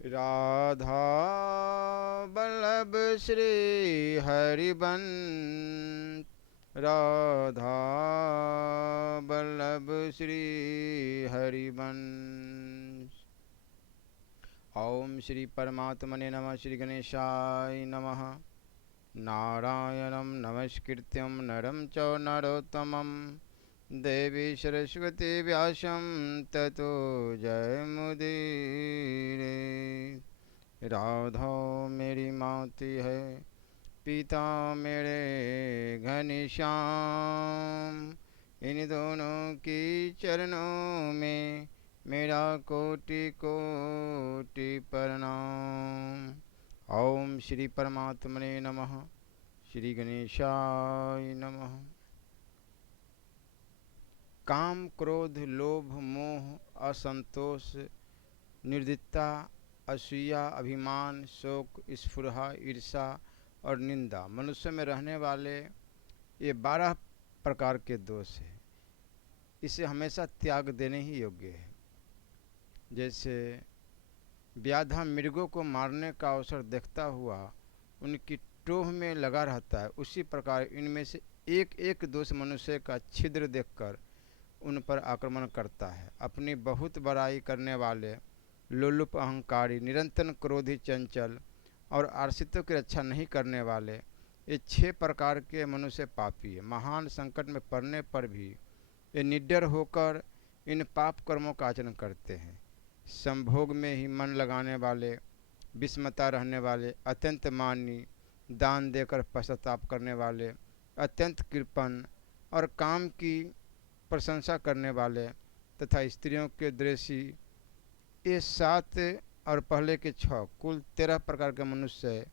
राधा वल्लभ श्री हरिबंश। राधा वल्लभ श्री हरिबंश। ओम श्री परमात्मने नमः। श्री गणेशाय नमः। नारायणं नमस्कृत्यं नरं च नरोत्तमं देवी सरस्वती व्यासं ततो जयमुदीरे। राधा मेरी माती है, पिता मेरे घनश्याम। इन दोनों की चरणों में मेरा कोटि कोटि प्रणाम। ओम श्री परमात्मने नमः। श्री गणेशाय नमः। काम क्रोध लोभ मोह असंतोष निर्दयता असूया अभिमान शोक स्फुरहा ईर्षा और निंदा मनुष्य में रहने वाले ये 12 प्रकार के दोष हैं। इसे हमेशा त्याग देने ही योग्य है। जैसे व्याधा मृगों को मारने का अवसर देखता हुआ उनकी टोह में लगा रहता है, उसी प्रकार इनमें से एक एक दोष मनुष्य का छिद्र देखकर उन पर आक्रमण करता है। अपनी बहुत बड़ाई करने वाले लोलुप अहंकारी निरंतर क्रोधी चंचल और आश्रितों की रक्षा नहीं करने वाले ये 6 प्रकार के मनुष्य पापी है। महान संकट में पड़ने पर भी ये निडर होकर इन पाप कर्मों का आचरण करते हैं। संभोग में ही मन लगाने वाले विस्मता रहने वाले अत्यंत मानी दान देकर पश्चाताप करने वाले अत्यंत कृपण और काम की प्रशंसा करने वाले तथा स्त्रियों के द्वेषी ये 7 और पहले के 6 कुल 13 प्रकार के मनुष्य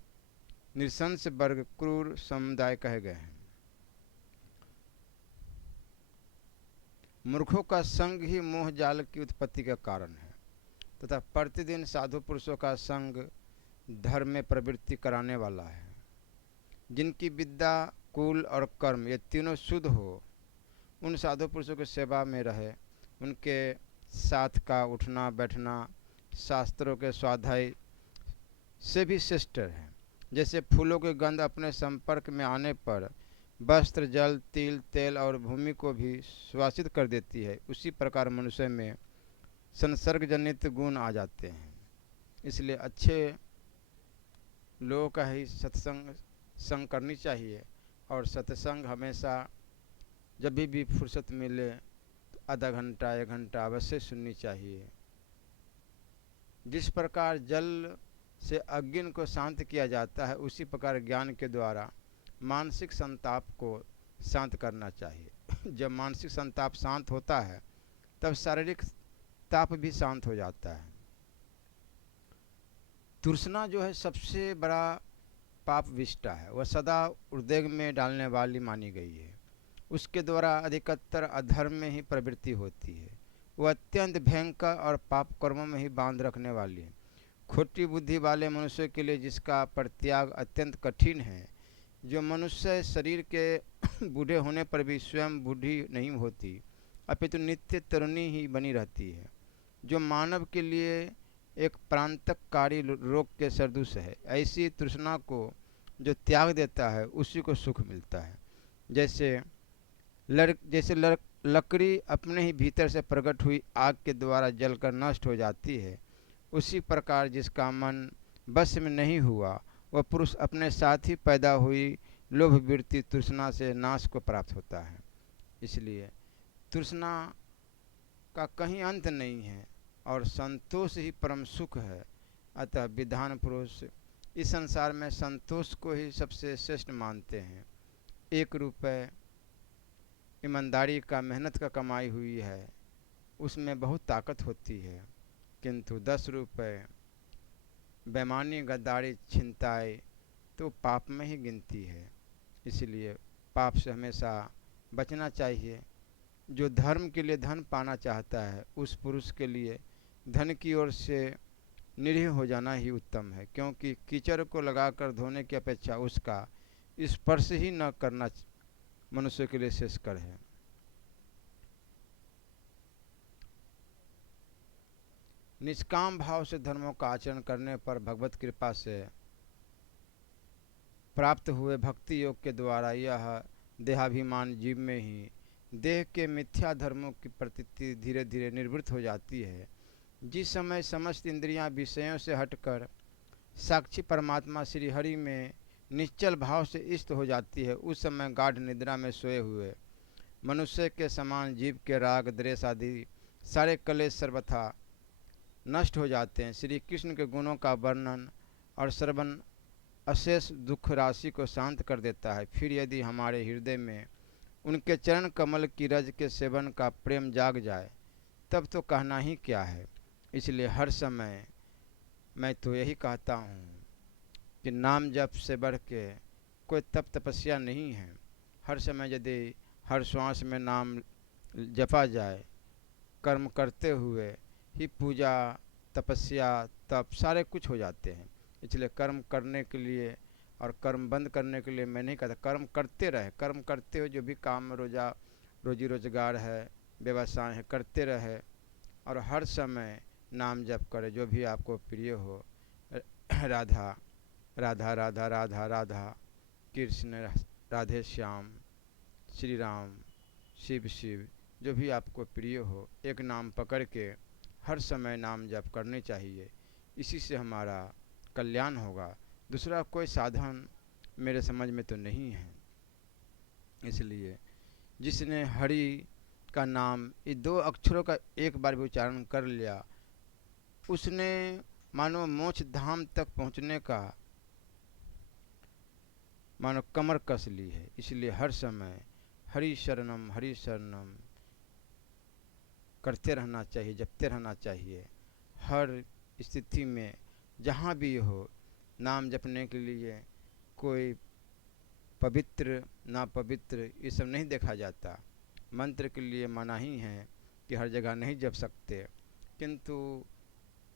नृशंस वर्ग क्रूर समुदाय कहे गए हैं। मूर्खों का संग ही मोह जाल की उत्पत्ति का कारण है तथा प्रतिदिन साधु पुरुषों का संग धर्म में प्रवृत्ति कराने वाला है। जिनकी विद्या कुल और कर्म ये तीनों शुद्ध हो उन साधु पुरुषों की सेवा में रहे। उनके साथ का उठना बैठना शास्त्रों के स्वाध्याय से भी श्रेष्ठ है। जैसे फूलों की गंध अपने संपर्क में आने पर वस्त्र जल तिल तेल और भूमि को भी सुवासित कर देती है, उसी प्रकार मनुष्य में संसर्ग जनित गुण आ जाते हैं। इसलिए अच्छे लोगों का ही संग करनी चाहिए और सत्संग हमेशा जब भी फुर्सत मिले तो आधा घंटा 1 घंटा अवश्य सुननी चाहिए। जिस प्रकार जल से अग्नि को शांत किया जाता है उसी प्रकार ज्ञान के द्वारा मानसिक संताप को शांत करना चाहिए। जब मानसिक संताप शांत होता है तब शारीरिक ताप भी शांत हो जाता है। तृष्णा जो है सबसे बड़ा पाप विष्टा है, वह सदा उद्वेग में डालने वाली मानी गई है। उसके द्वारा अधिकतर अधर्म में ही प्रवृत्ति होती है। वह अत्यंत भयंकर और पाप कर्मों में ही बांध रखने वाली है। खोटी बुद्धि वाले मनुष्य के लिए जिसका परित्याग अत्यंत कठिन है, जो मनुष्य शरीर के बूढ़े होने पर भी स्वयं बूढ़ी नहीं होती अपितु नित्य तरुणी ही बनी रहती है, जो मानव के लिए एक प्रांतककारी रोग के सदृश है। ऐसी तृष्णा को जो त्याग देता है उसी को सुख मिलता है। जैसे लकड़ी अपने ही भीतर से प्रकट हुई आग के द्वारा जलकर नष्ट हो जाती है, उसी प्रकार जिसका मन बस में नहीं हुआ वह पुरुष अपने साथ ही पैदा हुई लोभ वृत्ति तृष्णा से नाश को प्राप्त होता है। इसलिए तृष्णा का कहीं अंत नहीं है और संतोष ही परम सुख है। अतः विद्वान पुरुष इस संसार में संतोष को ही सबसे श्रेष्ठ मानते हैं। 1 रुपये ईमानदारी का मेहनत का कमाई हुई है उसमें बहुत ताकत होती है, किंतु 10 रुपये बेईमानी गद्दारी छिनताई तो पाप में ही गिनती है। इसलिए पाप से हमेशा बचना चाहिए। जो धर्म के लिए धन पाना चाहता है उस पुरुष के लिए धन की ओर से निरीह हो जाना ही उत्तम है, क्योंकि कीचड़ को लगाकर धोने की अपेक्षा उसका स्पर्श ही न करना मनुष्य के लिए श्रेष्ठकर है। निष्काम भाव से धर्मों का आचरण करने पर भगवत कृपा से प्राप्त हुए भक्ति योग के द्वारा यह देहाभिमान जीव में ही देह के मिथ्या धर्मों की प्रतीति धीरे धीरे निवृत्त हो जाती है। जिस समय समस्त इंद्रियां विषयों से हटकर साक्षी परमात्मा श्री हरि में निश्चल भाव से स्थित हो जाती है, उस समय गाढ़ निद्रा में सोए हुए मनुष्य के समान जीव के राग द्वेष आदि सारे कलेश सर्वथा नष्ट हो जाते हैं। श्री कृष्ण के गुणों का वर्णन और श्रवण अशेष दुख राशि को शांत कर देता है। फिर यदि हमारे हृदय में उनके चरण कमल की रज के सेवन का प्रेम जाग जाए तब तो कहना ही क्या है। इसलिए हर समय मैं तो यही कहता हूँ कि नाम जप से बढ़ के कोई तप तपस्या नहीं है। हर समय यदि हर श्वास में नाम जपा जाए, कर्म करते हुए ही पूजा तपस्या तप सारे कुछ हो जाते हैं। इसलिए कर्म करने के लिए और कर्म बंद करने के लिए मैं नहीं कहता, कर्म करते रहे, कर्म करते हुए जो भी काम रोजी रोजगार है, व्यवसाय है, करते रहे और हर समय नाम जप करे जो भी आपको प्रिय हो। राधा राधा राधा राधा राधा, कृष्ण राधे श्याम, श्री राम, शिव शिव, जो भी आपको प्रिय हो एक नाम पकड़ के हर समय नाम जप करने चाहिए। इसी से हमारा कल्याण होगा। दूसरा कोई साधन मेरे समझ में तो नहीं है। इसलिए जिसने हरि का नाम ये दो अक्षरों का एक बार भी उच्चारण कर लिया, उसने मानो मोक्ष धाम तक पहुंचने का मानो कमर कस ली है। इसलिए हर समय हरि शरणम करते रहना चाहिए, जपते रहना चाहिए। हर स्थिति में जहाँ भी हो नाम जपने के लिए कोई पवित्र ना पवित्र ये सब नहीं देखा जाता। मंत्र के लिए मना ही है कि हर जगह नहीं जप सकते, किंतु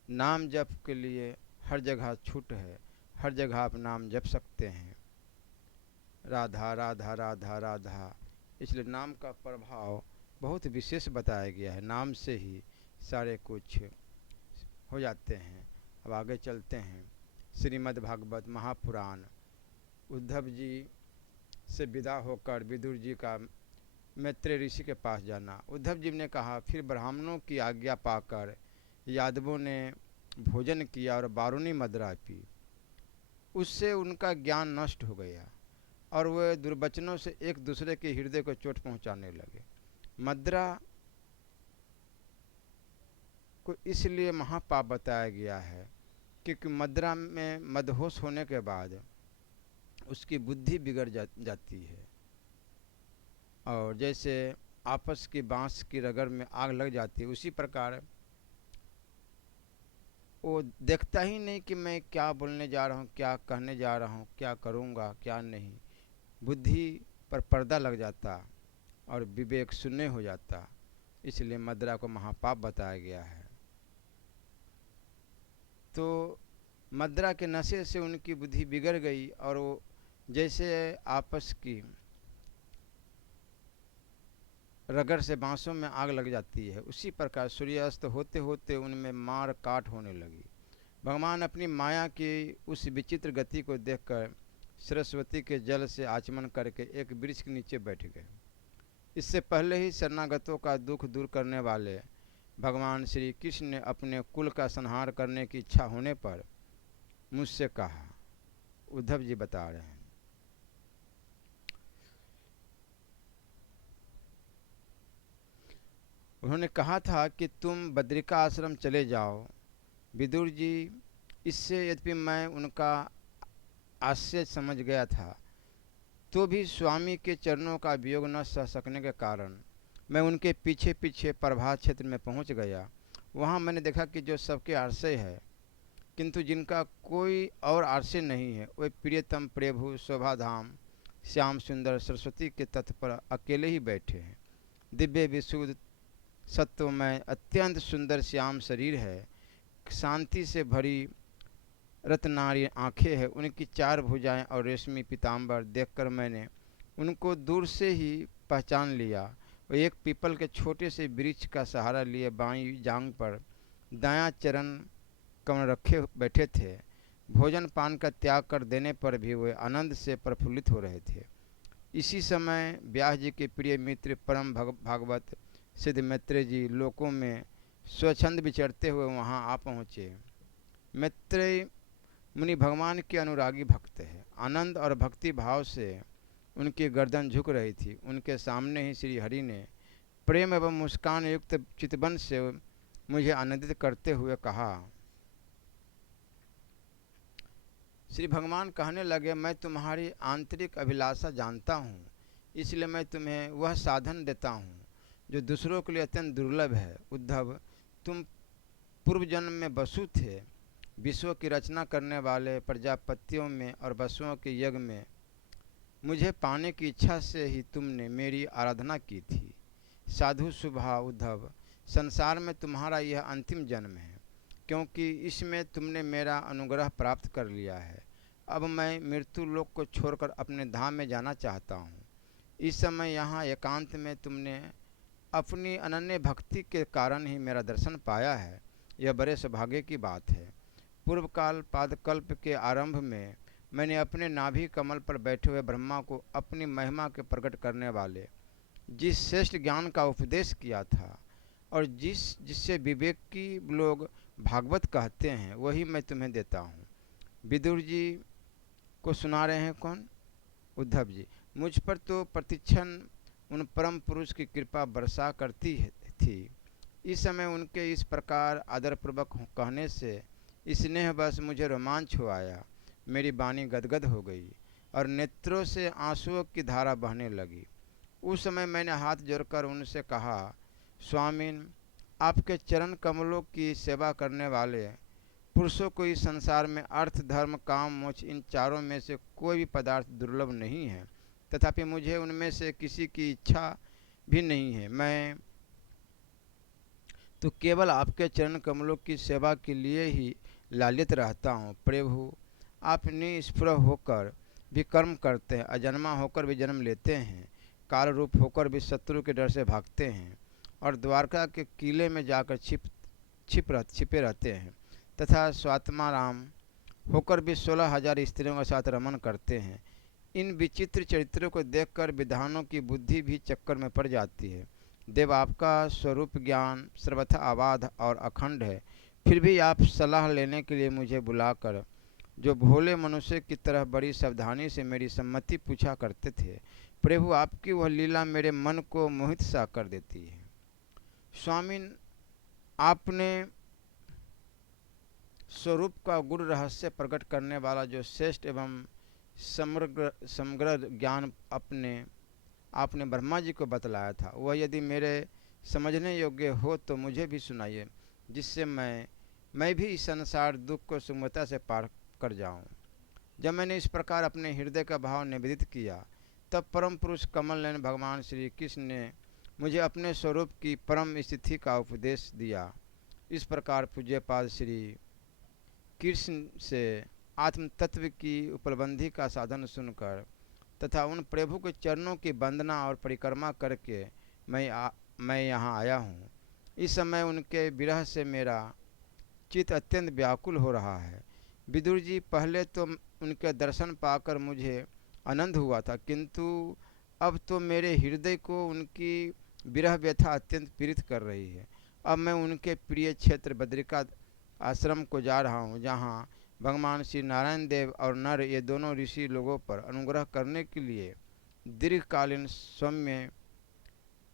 नाम जप के लिए हर जगह छूट है, हर जगह आप नाम जप सकते हैं। राधा राधा राधा राधा, इसलिए नाम का प्रभाव बहुत विशेष बताया गया है। नाम से ही सारे कुछ हो जाते हैं। अब आगे चलते हैं। श्रीमद् भागवत महापुराण। उद्धव जी से विदा होकर विदुर जी का मैत्रेय ऋषि के पास जाना। उद्धव जी ने कहा, फिर ब्राह्मणों की आज्ञा पाकर यादवों ने भोजन किया और बारूनी मदिरा पी। उससे उनका ज्ञान नष्ट हो गया और वे दुर्वचनों से एक दूसरे के हृदय को चोट पहुंचाने लगे। मदिरा को इसलिए महापाप बताया गया है क्योंकि मदिरा में मदहोश होने के बाद उसकी बुद्धि बिगड़ जाती है और जैसे आपस की बांस की रगड़ में आग लग जाती है, उसी प्रकार वो देखता ही नहीं कि मैं क्या बोलने जा रहा हूँ, क्या कहने जा रहा हूँ, क्या करूँगा क्या नहीं। बुद्धि पर पर्दा लग जाता और विवेक शून्य हो जाता। इसलिए मदिरा को महापाप बताया गया है। तो मदिरा के नशे से उनकी बुद्धि बिगड़ गई और वो जैसे आपस की रगड़ से बांसों में आग लग जाती है, उसी प्रकार सूर्यास्त होते होते उनमें मार काट होने लगी। भगवान अपनी माया की उस विचित्र गति को देखकर सरस्वती के जल से आचमन करके एक वृक्ष के नीचे बैठ गए। इससे पहले ही शरणागतों का दुख दूर करने वाले भगवान श्री कृष्ण ने अपने कुल का संहार करने की इच्छा होने पर मुझसे कहा। उद्धव जी बता रहे हैं, उन्होंने कहा था कि तुम बद्रिका आश्रम चले जाओ। विदुर जी, इससे यद्यपि मैं उनका आशय समझ गया था तो भी स्वामी के चरणों का वियोग न सह सकने के कारण मैं उनके पीछे पीछे प्रभात क्षेत्र में पहुंच गया। वहां मैंने देखा कि जो सबके आश्रय है किंतु जिनका कोई और आश्रय नहीं है, वे प्रियतम प्रभु शोभाधाम श्याम सुंदर सरस्वती के तट पर अकेले ही बैठे हैं। दिव्य विशुद्ध सत्वमय अत्यंत सुंदर श्याम शरीर है, शांति से भरी रत्नारी आंखें हैं, उनकी चार भुजाएं और रेशमी पीताम्बर देखकर मैंने उनको दूर से ही पहचान लिया। वो एक पीपल के छोटे से वृक्ष का सहारा लिए बाईं जांग पर दायां चरण कमल रखे बैठे थे। भोजन पान का त्याग कर देने पर भी वे आनंद से प्रफुल्लित हो रहे थे। इसी समय व्यास जी के प्रिय मित्र परम भागवत सिद्ध मैत्रेय जी लोकों में स्वच्छंद विचरते हुए वहां आ पहुँचे। मैत्रेय मुनि भगवान के अनुरागी भक्त है। आनंद और भक्ति भाव से उनकी गर्दन झुक रही थी। उनके सामने ही श्री हरि ने प्रेम एवं मुस्कान युक्त चितवन से मुझे आनंदित करते हुए कहा। श्री भगवान कहने लगे, मैं तुम्हारी आंतरिक अभिलाषा जानता हूँ, इसलिए मैं तुम्हें वह साधन देता हूँ जो दूसरों के लिए अत्यंत दुर्लभ है। उद्धव, तुम पूर्व जन्म में वसु थे। विश्व की रचना करने वाले प्रजापतियों में और वसुओं के यज्ञ में मुझे पाने की इच्छा से ही तुमने मेरी आराधना की थी। साधु स्वभाव उद्धव, संसार में तुम्हारा यह अंतिम जन्म है, क्योंकि इसमें तुमने मेरा अनुग्रह प्राप्त कर लिया है। अब मैं मृत्यु लोक को छोड़कर अपने धाम में जाना चाहता हूँ। इस समय यहाँ एकांत में तुमने अपनी अनन्य भक्ति के कारण ही मेरा दर्शन पाया है। यह बड़े सौभाग्य की बात है। पूर्व काल पादकल्प के आरंभ में मैंने अपने नाभि कमल पर बैठे हुए ब्रह्मा को अपनी महिमा के प्रकट करने वाले जिस श्रेष्ठ ज्ञान का उपदेश किया था और जिससे विवेकी लोग भागवत कहते हैं, वही मैं तुम्हें देता हूँ। विदुर जी को सुना रहे हैं कौन? उद्धव जी। मुझ पर तो प्रतिक्षण उन परम पुरुष की कृपा वर्षा करती थी। इस समय उनके इस प्रकार आदरपूर्वक कहने से स्नेहवश मुझे रोमांच हो आया। मेरी वाणी गदगद हो गई और नेत्रों से आंसुओं की धारा बहने लगी। उस समय मैंने हाथ जोड़कर उनसे कहा, स्वामीन, आपके चरण कमलों की सेवा करने वाले पुरुषों को इस संसार में अर्थ, धर्म, काम, मोक्ष इन चारों में से कोई भी पदार्थ दुर्लभ नहीं है। तथापि मुझे उनमें से किसी की इच्छा भी नहीं है। मैं तो केवल आपके चरण कमलों की सेवा के लिए ही लालित रहता हूँ। प्रभु, आप निष्प्रह होकर भी कर्म करते हैं, अजन्मा होकर भी जन्म लेते हैं, काल रूप होकर भी शत्रु के डर से भागते हैं और द्वारका के किले में जाकर छिपे रहते हैं तथा स्वात्मा राम होकर भी 16,000 स्त्रियों के साथ रमन करते हैं। इन विचित्र चरित्रों को देखकर विद्वानों की बुद्धि भी चक्कर में पड़ जाती है। देव, आपका स्वरूप ज्ञान सर्वथा अबाध और अखंड है, फिर भी आप सलाह लेने के लिए मुझे बुलाकर जो भोले मनुष्य की तरह बड़ी सावधानी से मेरी सम्मति पूछा करते थे, प्रभु आपकी वह लीला मेरे मन को मोहित सा कर देती है। स्वामिन, आपने स्वरूप का गुण रहस्य प्रकट करने वाला जो श्रेष्ठ एवं समग्र ज्ञान आपने ब्रह्मा जी को बतलाया था, वह यदि मेरे समझने योग्य हो तो मुझे भी सुनाइए, जिससे मैं भी इस संसार दुख को सुगमता से पार कर जाऊं। जब मैंने इस प्रकार अपने हृदय का भाव निवेदित किया, तब परम पुरुष कमल नयन भगवान श्री कृष्ण ने मुझे अपने स्वरूप की परम स्थिति का उपदेश दिया। इस प्रकार पूज्यपाद श्री कृष्ण से आत्म तत्व की उपलब्धि का साधन सुनकर तथा उन प्रभु के चरणों की वंदना और परिक्रमा करके मैं यहाँ आया हूँ। इस समय उनके विरह से मेरा चित्त अत्यंत व्याकुल हो रहा है। विदुर जी, पहले तो उनके दर्शन पाकर मुझे आनंद हुआ था, किंतु अब तो मेरे हृदय को उनकी विरह व्यथा अत्यंत पीड़ित कर रही है। अब मैं उनके प्रिय क्षेत्र बद्रिका आश्रम को जा रहा हूँ, जहाँ भगवान श्री नारायण देव और नर ये दोनों ऋषि लोगों पर अनुग्रह करने के लिए दीर्घकालीन सौम्य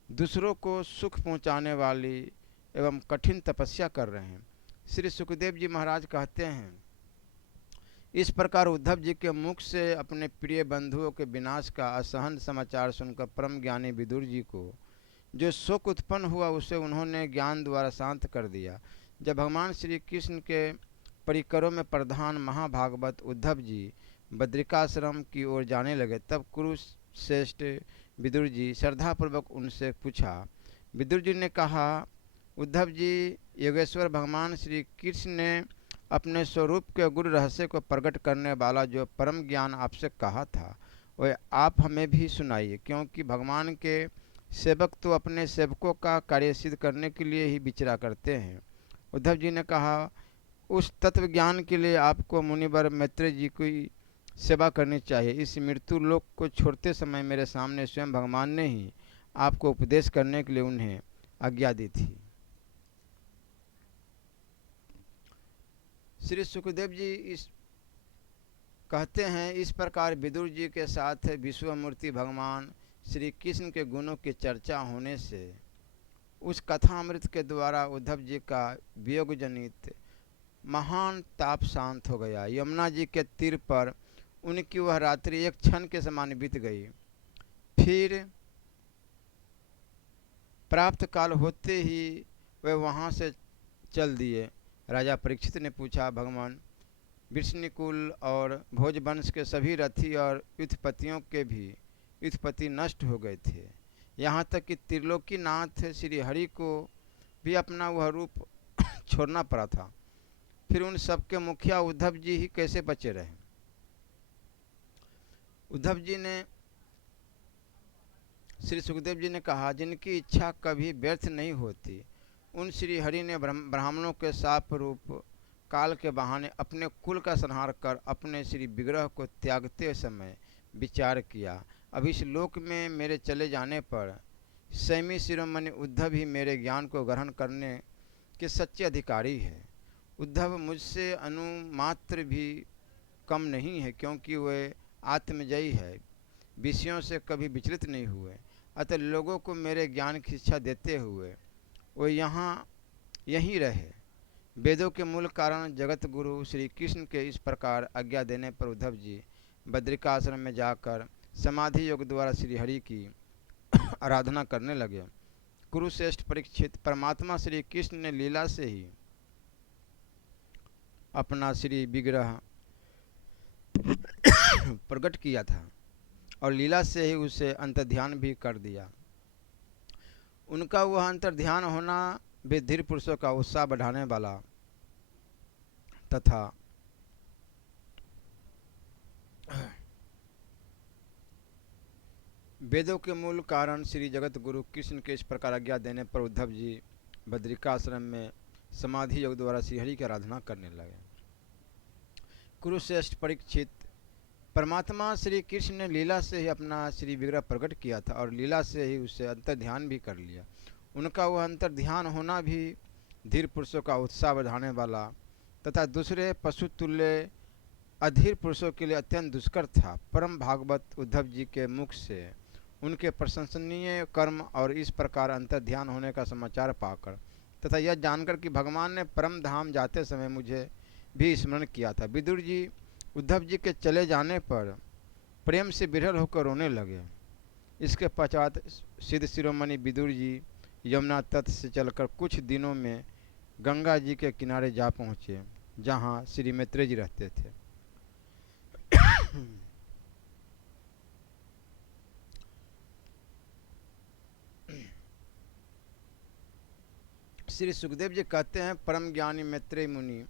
दूसरों को सुख पहुँचाने वाली एवं कठिन तपस्या कर रहे हैं। श्री सुखदेव जी महाराज कहते हैं, इस प्रकार उद्धव जी के मुख से अपने प्रिय बंधुओं के विनाश का असहन समाचार सुनकर परम ज्ञानी विदुर जी को जो शोक उत्पन्न हुआ, उसे उन्होंने ज्ञान द्वारा शांत कर दिया। जब भगवान श्री कृष्ण के परिकरों में प्रधान महाभागवत उद्धव जी बद्रिकाश्रम की ओर जाने लगे, तब कुरुश्रेष्ठ विदुर जी श्रद्धापूर्वक उनसे पूछा। विदुर जी ने कहा, उद्धव जी, योगेश्वर भगवान श्री कृष्ण ने अपने स्वरूप के गुरु रहस्य को प्रकट करने वाला जो परम ज्ञान आपसे कहा था, वह आप हमें भी सुनाइए, क्योंकि भगवान के सेवक तो अपने सेवकों का कार्य सिद्ध करने के लिए ही विचरा करते हैं। उद्धव जी ने कहा, उस तत्व ज्ञान के लिए आपको मुनिवर मैत्रेय जी की सेवा करनी चाहिए। इस मृत्यु लोक को छोड़ते समय मेरे सामने स्वयं भगवान ने ही आपको उपदेश करने के लिए उन्हें आज्ञा दी थी। श्री सुखदेव जी इस कहते हैं, इस प्रकार विदुर जी के साथ विश्वमूर्ति भगवान श्री कृष्ण के गुणों की चर्चा होने से उस कथामृत के द्वारा उद्धव जी का वियोग जनित महान ताप शांत हो गया। यमुना जी के तीर पर उनकी वह रात्रि एक क्षण के समान बीत गई। फिर प्राप्त काल होते ही वे वहाँ से चल दिए। राजा परीक्षित ने पूछा, भगवान, विष्णुकुल और भोजवंश के सभी रथी और युद्धपतियों के भी युद्धपति नष्ट हो गए थे। यहाँ तक कि त्रिलोकीनाथ श्री हरि को भी अपना वह रूप छोड़ना पड़ा था। फिर उन सबके मुखिया उद्धव जी ही कैसे बचे रहे? उद्धव जी ने श्री सुखदेव जी ने कहा, जिनकी इच्छा कभी व्यर्थ नहीं होती, उन श्री हरि ने ब्राह्मणों के शाप रूप काल के बहाने अपने कुल का संहार कर अपने श्री विग्रह को त्यागते समय विचार किया। अब इस लोक में मेरे चले जाने पर स्वयं शिरोमणि उद्धव ही मेरे ज्ञान को ग्रहण करने के सच्चे अधिकारी है। उद्धव मुझसे अनुमात्र भी कम नहीं है, क्योंकि वे आत्मजयी है, विषयों से कभी विचलित नहीं हुए। अतः लोगों को मेरे ज्ञान की शिक्षा देते हुए वो यहीं रहे। वेदों के मूल कारण जगत गुरु श्री कृष्ण के इस प्रकार आज्ञा देने पर उद्धव जी बद्रिकाश्रम में जाकर समाधि योग द्वारा श्री हरि की आराधना करने लगे। कुरुश्रेष्ठ परीक्षित, परमात्मा श्री कृष्ण ने लीला से ही अपना श्री विग्रह प्रकट किया था और लीला से ही उसे अंतर्ध्यान भी कर दिया। उनका वह अंतर्ध्यान होना भी धीर पुरुषों का उत्साह बढ़ाने वाला तथा वेदों के मूल कारण श्री जगत गुरु कृष्ण के इस प्रकार आज्ञा देने पर उद्धव जी बद्रिकाश्रम में समाधि योग द्वारा श्रीहरि की आराधना करने लगे। कुरुश्रेष्ठ परीक्षित, परमात्मा श्री कृष्ण ने लीला से ही अपना श्री विग्रह प्रकट किया था और लीला से ही उसे अंतर्ध्यान भी कर लिया। उनका वह अंतर्ध्यान होना भी धीर पुरुषों का उत्साह बढ़ाने वाला तथा दूसरे पशु तुल्य अधीर पुरुषों के लिए अत्यंत दुष्कर था। परम भागवत उद्धव जी के मुख से उनके प्रशंसनीय कर्म और इस प्रकार अंतर्ध्यान होने का समाचार पाकर तथा यह जानकर कि भगवान ने परम धाम जाते समय मुझे भी स्मरण किया था, विदुर जी उद्धव जी के चले जाने पर प्रेम से विरल होकर रोने लगे। इसके पश्चात सिद्ध शिरोमणि विदुर जी यमुना तट से चलकर कुछ दिनों में गंगा जी के किनारे जा पहुँचे, जहाँ श्री मैत्रेय जी रहते थे। श्री सुखदेव जी कहते हैं, परम ज्ञानी मैत्रेय मुनि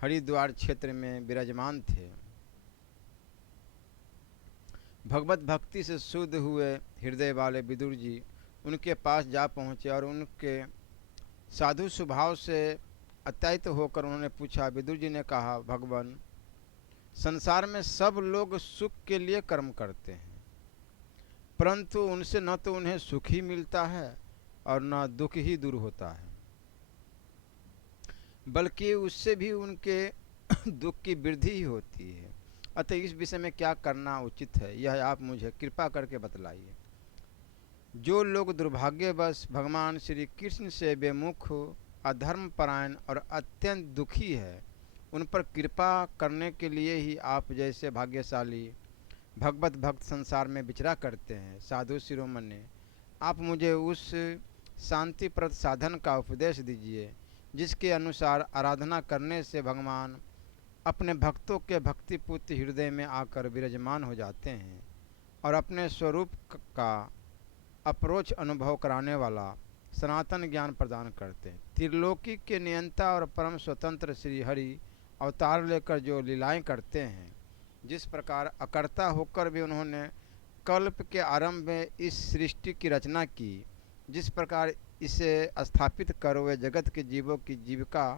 हरिद्वार क्षेत्र में विराजमान थे। भगवत भक्ति से शुद्ध हुए हृदय वाले विदुर जी उनके पास जा पहुँचे और उनके साधु स्वभाव से अत्यायित होकर उन्होंने पूछा। विदुर जी ने कहा, भगवान, संसार में सब लोग सुख के लिए कर्म करते हैं, परंतु उनसे न तो उन्हें सुख ही मिलता है और न दुख ही दूर होता है, बल्कि उससे भी उनके दुख की वृद्धि ही होती है। अतः इस विषय में क्या करना उचित है, यह आप मुझे कृपा करके बतलाइए। जो लोग दुर्भाग्यवश भगवान श्री कृष्ण से बेमुख, अधर्मपरायण और अत्यंत दुखी है, उन पर कृपा करने के लिए ही आप जैसे भाग्यशाली भगवत भक्त संसार में विचरा करते हैं। साधु शिरोमणि, आप मुझे उस शांतिप्रद साधन का उपदेश दीजिए जिसके अनुसार आराधना करने से भगवान अपने भक्तों के भक्तिपूत हृदय में आकर विराजमान हो जाते हैं और अपने स्वरूप का अप्रोच अनुभव कराने वाला सनातन ज्ञान प्रदान करते हैं। त्रिलोकी के नियंता और परम स्वतंत्र श्री हरि अवतार लेकर जो लीलाएं करते हैं, जिस प्रकार अकर्ता होकर भी उन्होंने कल्प के आरंभ में इस सृष्टि की रचना की, जिस प्रकार इसे स्थापित कर वे जगत के जीवों की जीविका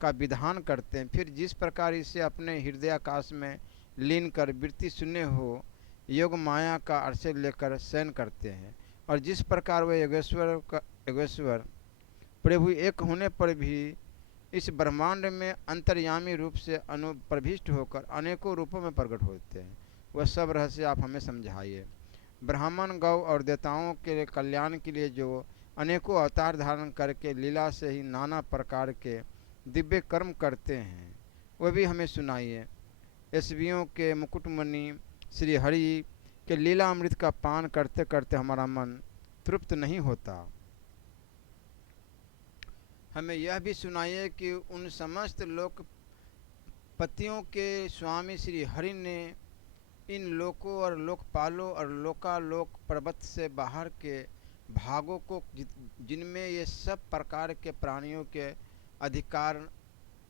का विधान करते हैं, फिर जिस प्रकार इसे अपने हृदयाकाश में लीन कर वृत्ति शून्य हो योग माया का आश्रय लेकर शयन करते हैं, और जिस प्रकार वे योगेश्वर प्रभु एक होने पर भी इस ब्रह्मांड में अंतर्यामी रूप से अनुप्रविष्ट होकर अनेकों रूपों में प्रकट होते हैं, वह सब रहस्य आप हमें समझाइए। ब्राह्मण गौ और देवताओं के कल्याण के लिए जो अनेकों अवतार धारण करके लीला से ही नाना प्रकार के दिव्य कर्म करते हैं, वह भी हमें सुनाइए। यशवियों के मुकुटमणि श्री हरि के लीला अमृत का पान करते करते हमारा मन तृप्त नहीं होता। हमें यह भी सुनाइए कि उन समस्त लोकपतियों के स्वामी श्री हरि ने इन लोकों और लोकपालों और लोकालोक पर्वत से बाहर के भागों को, जिनमें ये सब प्रकार के प्राणियों के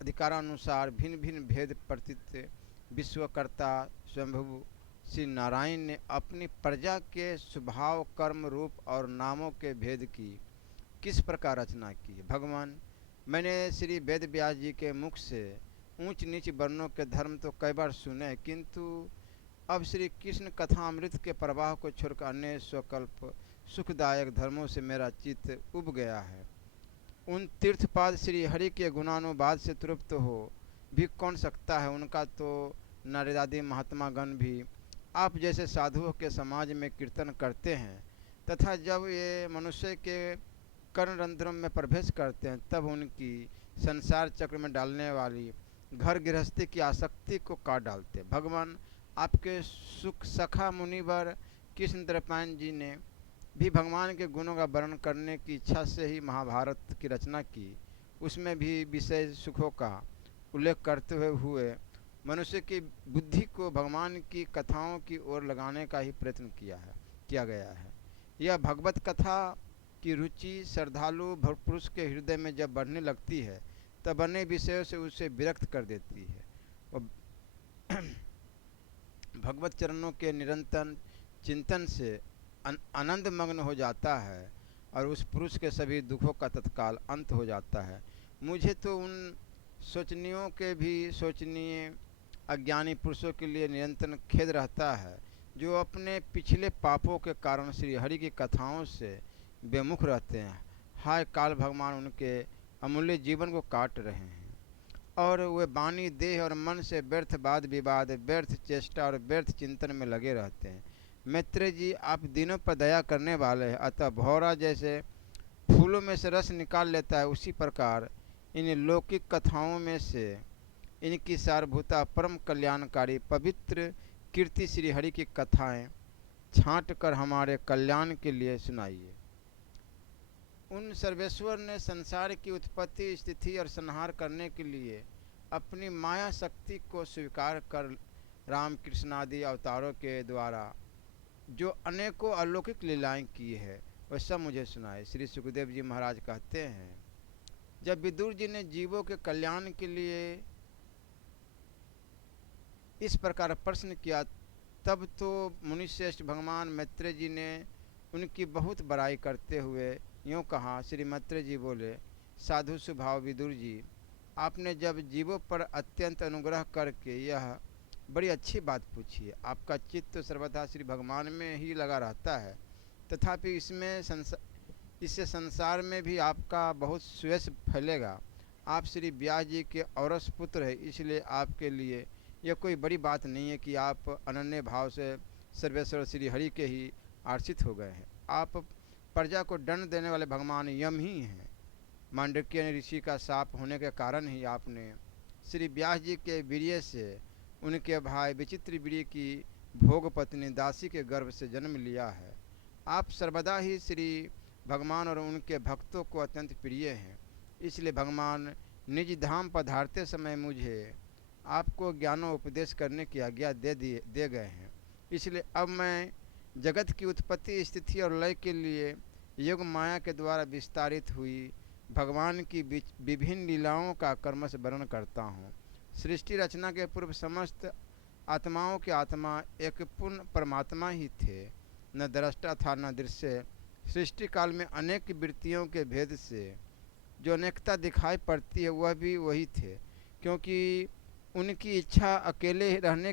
अधिकारानुसार भिन्न भिन्न भेद प्रतीत विश्वकर्ता स्वयंभू श्री नारायण ने अपनी प्रजा के स्वभाव कर्म रूप और नामों के भेद की किस प्रकार रचना की। भगवान, मैंने श्री वेद व्यास जी के मुख से ऊंच नीच वर्णों के धर्म तो कई बार सुने, किंतु अब श्री कृष्ण कथामृत के प्रवाह को छोड़कर अन्य स्वकल्प सुखदायक धर्मों से मेरा चित्त उब गया है। उन तीर्थपाद श्री हरि के गुणानुवाद से तृप्त हो भी कौन सकता है। उनका तो नारदादि महात्मा गण भी आप जैसे साधुओं के समाज में कीर्तन करते हैं, तथा जब ये मनुष्य के कर्णरंध्रों में प्रवेश करते हैं तब उनकी संसार चक्र में डालने वाली घर गृहस्थी की आसक्ति को काट डालते। भगवान, आपके सुख सखा मुनिवर कृष्ण द्रपायन जी ने भी भगवान के गुणों का वर्णन करने की इच्छा से ही महाभारत की रचना की। उसमें भी विषय सुखों का उल्लेख करते हुए मनुष्य की बुद्धि को भगवान की कथाओं की ओर लगाने का ही प्रयत्न किया गया है। यह भगवत कथा की रुचि श्रद्धालु पुरुष के हृदय में जब बढ़ने लगती है तब अन्य विषयों से उसे विरक्त कर देती है और भगवत चरणों के निरंतर चिंतन से आनंद मग्न हो जाता है और उस पुरुष के सभी दुखों का तत्काल अंत हो जाता है। मुझे तो उन सोचनियों के भी सोचनीय अज्ञानी पुरुषों के लिए निरंतर खेद रहता है जो अपने पिछले पापों के कारण श्री हरि की कथाओं से बेमुख रहते हैं। हाय काल भगवान उनके अमूल्य जीवन को काट रहे हैं और वे वाणी देह और मन से व्यर्थ वाद विवाद, व्यर्थ चेष्टा और व्यर्थ चिंतन में लगे रहते हैं। मैत्रेय जी, आप दिनों पर दया करने वाले हैं, अतः भौरा जैसे फूलों में से रस निकाल लेता है, उसी प्रकार इन लौकिक कथाओं में से इनकी सारभूता परम कल्याणकारी पवित्र कीर्ति श्री हरि की कथाएं छांट कर हमारे कल्याण के लिए सुनाइए। उन सर्वेश्वर ने संसार की उत्पत्ति स्थिति और संहार करने के लिए अपनी माया शक्ति को स्वीकार कर राम कृष्ण आदि अवतारों के द्वारा जो अनेकों अलौकिक लीलाएं की है वह सब मुझे सुनाए। श्री सुखदेव जी महाराज कहते हैं, जब विदुर जी ने जीवों के कल्याण के लिए इस प्रकार प्रश्न किया तब तो मुनिश्रेष्ठ भगवान मैत्रेय जी ने उनकी बहुत बड़ाई करते हुए यूँ कहा। श्री मैत्रेय जी बोले, साधु स्वभाव विदुर जी, आपने जब जीवों पर अत्यंत अनुग्रह करके यह बड़ी अच्छी बात पूछी है। आपका चित्त तो सर्वथा श्री भगवान में ही लगा रहता है, तथापि इससे संसार में भी आपका बहुत सुयश फैलेगा। आप श्री व्यास जी के औरस पुत्र है, इसलिए आपके लिए यह कोई बड़ी बात नहीं है कि आप अनन्य भाव से सर्वेश्वर श्री हरि के ही आश्रित हो गए हैं। आप प्रजा को दंड देने वाले भगवान यम ही हैं। मांडुक्य ऋषि का शाप होने के कारण ही आपने श्री व्यास जी के वीर्य से उनके भाई विचित्र वीर्य की भोग पत्नी दासी के गर्भ से जन्म लिया है। आप सर्वदा ही श्री भगवान और उनके भक्तों को अत्यंत प्रिय हैं, इसलिए भगवान निज धाम पधारते समय मुझे आपको ज्ञानोपदेश करने की आज्ञा दे गए हैं। इसलिए अब मैं जगत की उत्पत्ति स्थिति और लय के लिए योग माया के द्वारा विस्तारित हुई भगवान की विभिन्न लीलाओं का कर्मश वर्णन करता हूँ। सृष्टि रचना के पूर्व समस्त आत्माओं के आत्मा एक पूर्ण परमात्मा ही थे, न दृष्टा था न दृश्य सृष्टि काल में अनेक वृत्तियों के भेद से जो अनेकता दिखाई पड़ती है वह भी वही थे, क्योंकि उनकी इच्छा अकेले रहने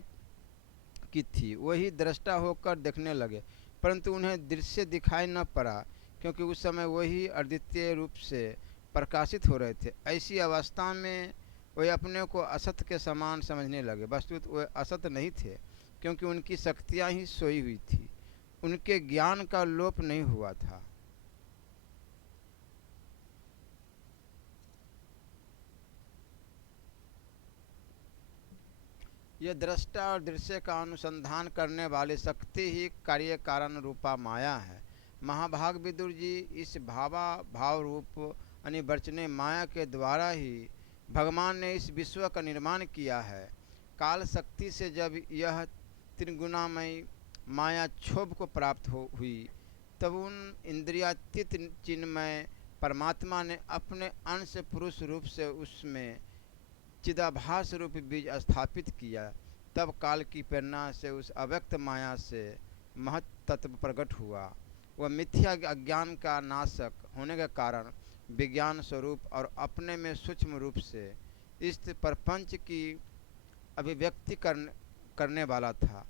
की थी। वही दृष्टा होकर देखने लगे, परंतु उन्हें दृश्य दिखाई न पड़ा, क्योंकि उस समय वही अद्वितीय रूप से प्रकाशित हो रहे थे। ऐसी अवस्था में वे अपने को असत के समान समझने लगे। वस्तुतः वे असत नहीं थे, क्योंकि उनकी शक्तियाँ ही सोई हुई थी, उनके ज्ञान का लोप नहीं हुआ था। यह दृष्टा और दृश्य का अनुसंधान करने वाली शक्ति ही कार्य कारण रूपा माया है। महाभाग विदुर जी इस भावा भाव रूप अनिवर्चनीय माया के द्वारा ही भगवान ने इस विश्व का निर्माण किया है। काल शक्ति से जब यह त्रिगुणामयी माया क्षोभ को प्राप्त हुई, तब उन इंद्रियातीत चिन्मय परमात्मा ने अपने अंश पुरुष रूप से उसमें चिदाभास रूप बीज स्थापित किया। तब काल की प्रेरणा से उस अव्यक्त माया से महत तत्व प्रकट हुआ। वह मिथ्या अज्ञान का नाशक होने के कारण विज्ञान स्वरूप और अपने में सूक्ष्म रूप से इस प्रपंच की अभिव्यक्ति करने वाला था।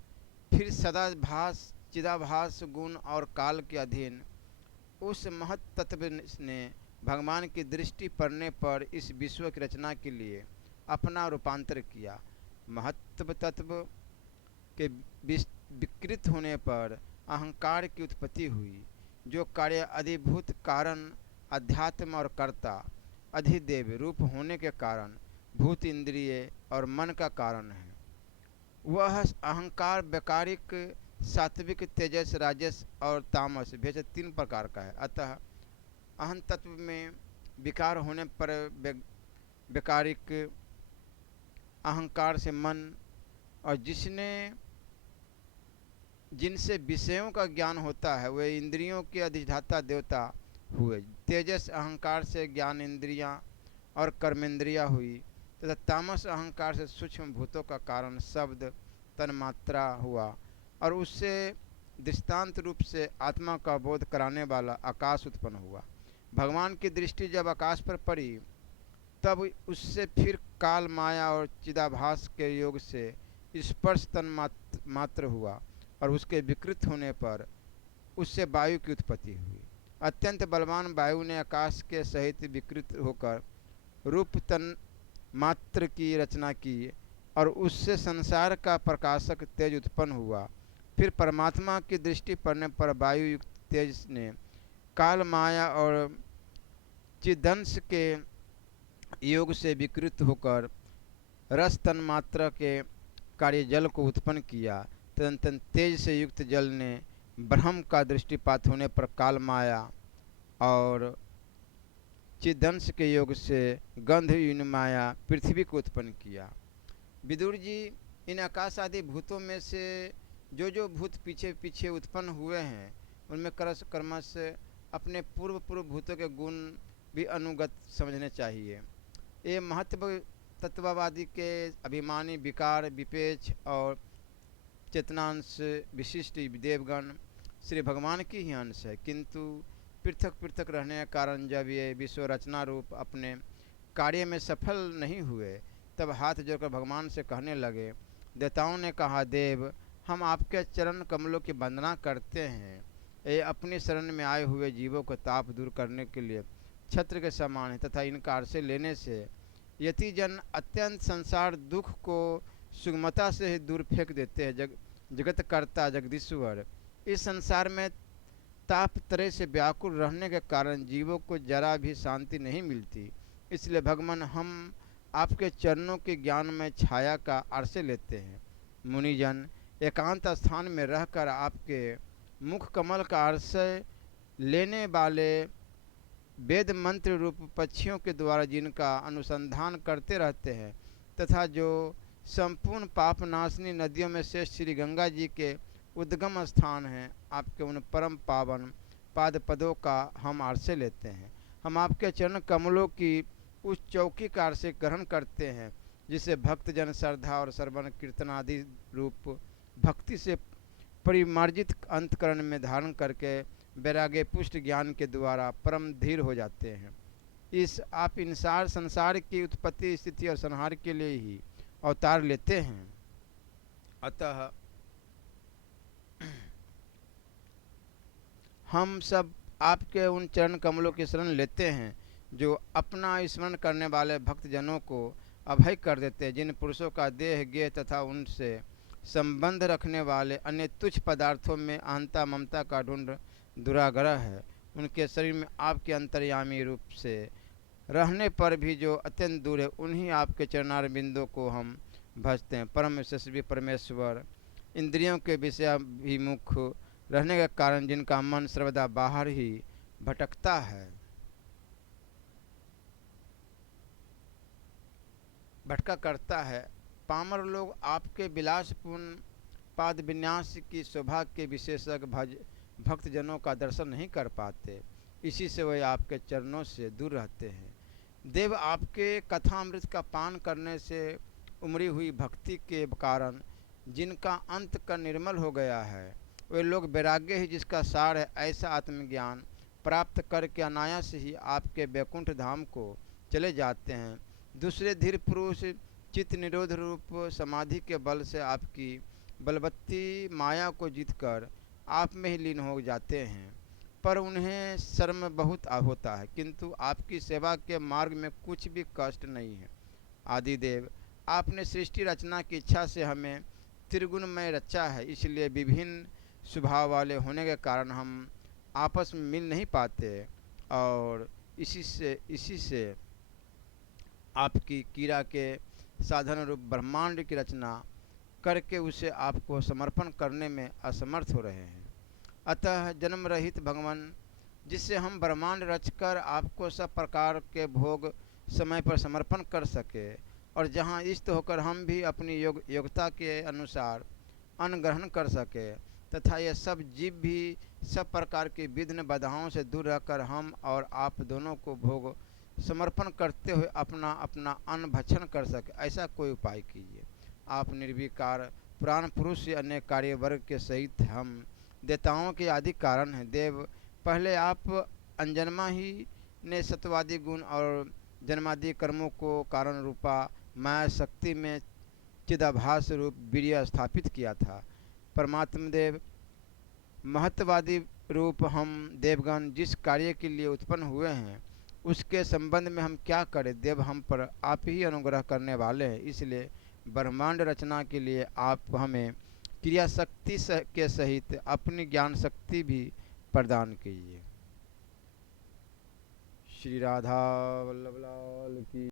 फिर सदाभास चिदाभास गुण और काल के अधीन उस महत तत्व ने भगवान की दृष्टि पड़ने पर इस विश्व की रचना के लिए अपना रूपांतर किया। महत्व तत्व के विकृत होने पर अहंकार की उत्पत्ति हुई, जो कार्य अधिभूत कारण अध्यात्म और कर्ता अधिदेव रूप होने के कारण भूत इंद्रिय और मन का कारण है। वह अहंकार वैकारिक सात्विक तेजस राजस और तामस भेद 3 प्रकार का है। अतः अहं तत्व में विकार होने पर वैकारिक अहंकार से मन, और जिनसे विषयों का ज्ञान होता है वे इंद्रियों के अधिष्ठाता देवता हुए। तेजस अहंकार से ज्ञान इंद्रियां और कर्मेंद्रियां हुई, तथा तामस अहंकार से सूक्ष्म भूतों का कारण शब्द तन्मात्रा हुआ, और उससे दृष्टांत रूप से आत्मा का बोध कराने वाला आकाश उत्पन्न हुआ। भगवान की दृष्टि जब आकाश पर पड़ी, तब उससे फिर काल माया और चिदाभास के योग से स्पर्श तन मात्र हुआ, और उसके विकृत होने पर उससे वायु की उत्पत्ति हुई। अत्यंत बलवान वायु ने आकाश के सहित विकृत होकर रूप तन मात्र की रचना की, और उससे संसार का प्रकाशक तेज उत्पन्न हुआ। फिर परमात्मा की दृष्टि पड़ने पर वायु युक्त तेज ने काल माया और चिदंश के योग से विकृत होकर रस तन मात्र के कार्य जल को उत्पन्न किया। तदनंतर तेज से युक्त जल ने ब्रह्म का दृष्टिपात होने पर काल माया और चिदंश के योग से गंध यून माया पृथ्वी को उत्पन्न किया। विदुर जी, इन आकाश आदि भूतों में से जो भूत पीछे पीछे उत्पन्न हुए हैं, उनमें कर्मश अपने पूर्व भूतों के गुण भी अनुगत समझने चाहिए। ये महत्व तत्ववादी के अभिमानी विकार विपेच और चेतनांश विशिष्ट देवगण श्री भगवान की ही अंश है, किंतु पृथक पृथक रहने के कारण जब ये विश्व रचना रूप अपने कार्य में सफल नहीं हुए, तब हाथ जोड़कर भगवान से कहने लगे। देवताओं ने कहा, देव, हम आपके चरण कमलों की वंदना करते हैं। ये अपनी शरण में आए हुए जीवों को ताप दूर करने के लिए छत्र के समान है, तथा इनका आश्रय लेने से यति जन अत्यंत संसार दुख को सुगमता से ही दूर फेंक देते हैं। जगत कर्ता जगदीश्वर इस संसार में ताप तरह से व्याकुल रहने के कारण जीवों को जरा भी शांति नहीं मिलती। इसलिए भगवान, हम आपके चरणों के ज्ञान में छाया का आश्रय लेते हैं। मुनिजन एकांत स्थान में रहकर आपके मुख कमल का आश्रय लेने वाले वेद मंत्र रूप पक्षियों के द्वारा जिनका अनुसंधान करते रहते हैं, तथा जो संपूर्ण पाप नाशनी नदियों में श्रेष्ठ श्री गंगा जी के उद्गम स्थान हैं, आपके उन परम पावन पाद पदों का हम आश्रय लेते हैं। हम आपके चरण कमलों की उस चौकी का आश्रय ग्रहण करते हैं जिसे भक्तजन श्रद्धा और श्रवण कीर्तन आदि रूप भक्ति से परिमार्जित अंतकरण में धारण करके वैराग्य पुष्ट ज्ञान के द्वारा परम धीर हो जाते हैं। इस आप इंसार संसार की उत्पत्ति स्थिति और संहार के लिए ही अवतार लेते हैं। अतः हम सब आपके उन चरण कमलों की शरण लेते हैं जो अपना स्मरण करने वाले भक्तजनों को अभय कर देते हैं। जिन पुरुषों का देह गेह तथा उनसे संबंध रखने वाले अन्य तुच्छ पदार्थों में अहंता ममता का ढूंढ दुराग्रह है, उनके शरीर में आपके अंतर्यामी रूप से रहने पर भी जो अत्यंत दूर है, उन्हीं आपके चरणार बिंदों को हम भजते हैं। परम यशस्वी परमेश्वर इंद्रियों के विषयाभिमुख रहने के कारण जिनका मन सर्वदा बाहर ही भटकता है, भटका करता है, पामर लोग आपके विलासपूर्ण पाद विन्यास की शोभा के विशेषज्ञ भक्तजनों का दर्शन नहीं कर पाते। इसी से वे आपके चरणों से दूर रहते हैं। देव आपके कथामृत का पान करने से उमड़ी हुई भक्ति के कारण जिनका अंत का निर्मल हो गया है, वे लोग वैराग्य ही जिसका सार है, ऐसा आत्मज्ञान प्राप्त करके अनायास ही आपके वैकुंठ धाम को चले जाते हैं। दूसरे धीर पुरुष चित्त निरोध रूप समाधि के बल से आपकी बलवत्ती माया को जीतकर आप में ही लीन हो जाते हैं, पर उन्हें शर्म बहुत होता है, किंतु आपकी सेवा के मार्ग में कुछ भी कष्ट नहीं है। आदिदेव, आपने सृष्टि रचना की इच्छा से हमें त्रिगुणमय रचा है, इसलिए विभिन्न स्वभाव वाले होने के कारण हम आपस में मिल नहीं पाते और इसी से आपकी कीड़ा के साधन रूप ब्रह्मांड की रचना करके उसे आपको समर्पण करने में असमर्थ हो रहे हैं। अतः जन्म रहित भगवान, जिससे हम ब्रह्मांड रचकर आपको सब प्रकार के भोग समय पर समर्पण कर सके और जहाँ इष्ट होकर हम भी अपनी योग्यता के अनुसार अन्न ग्रहण कर सके, तथा ये सब जीव भी सब प्रकार की विघ्न बाधाओं से दूर रहकर हम और आप दोनों को भोग समर्पण करते हुए अपना अपना अन्न भक्षण कर सके, ऐसा कोई उपाय कीजिए। आप निर्विकार पुराण पुरुष से अन्य कार्य वर्ग के सहित हम देवताओं के आदि कारण हैं। देव, पहले आप अनजन्मा ही ने सत्वादि गुण और जन्मादि कर्मों को कारण रूपा माया शक्ति में चिदाभास रूप वीर्य स्थापित किया था। परमात्मा देव, महत्वादी रूप हम देवगण जिस कार्य के लिए उत्पन्न हुए हैं, उसके संबंध में हम क्या करें। देव, हम पर आप ही अनुग्रह करने वाले हैं, इसलिए ब्रह्मांड रचना के लिए आप हमें क्रिया शक्ति के सहित अपनी ज्ञान शक्ति भी प्रदान कीजिए। श्री राधा वल्लभ लाल की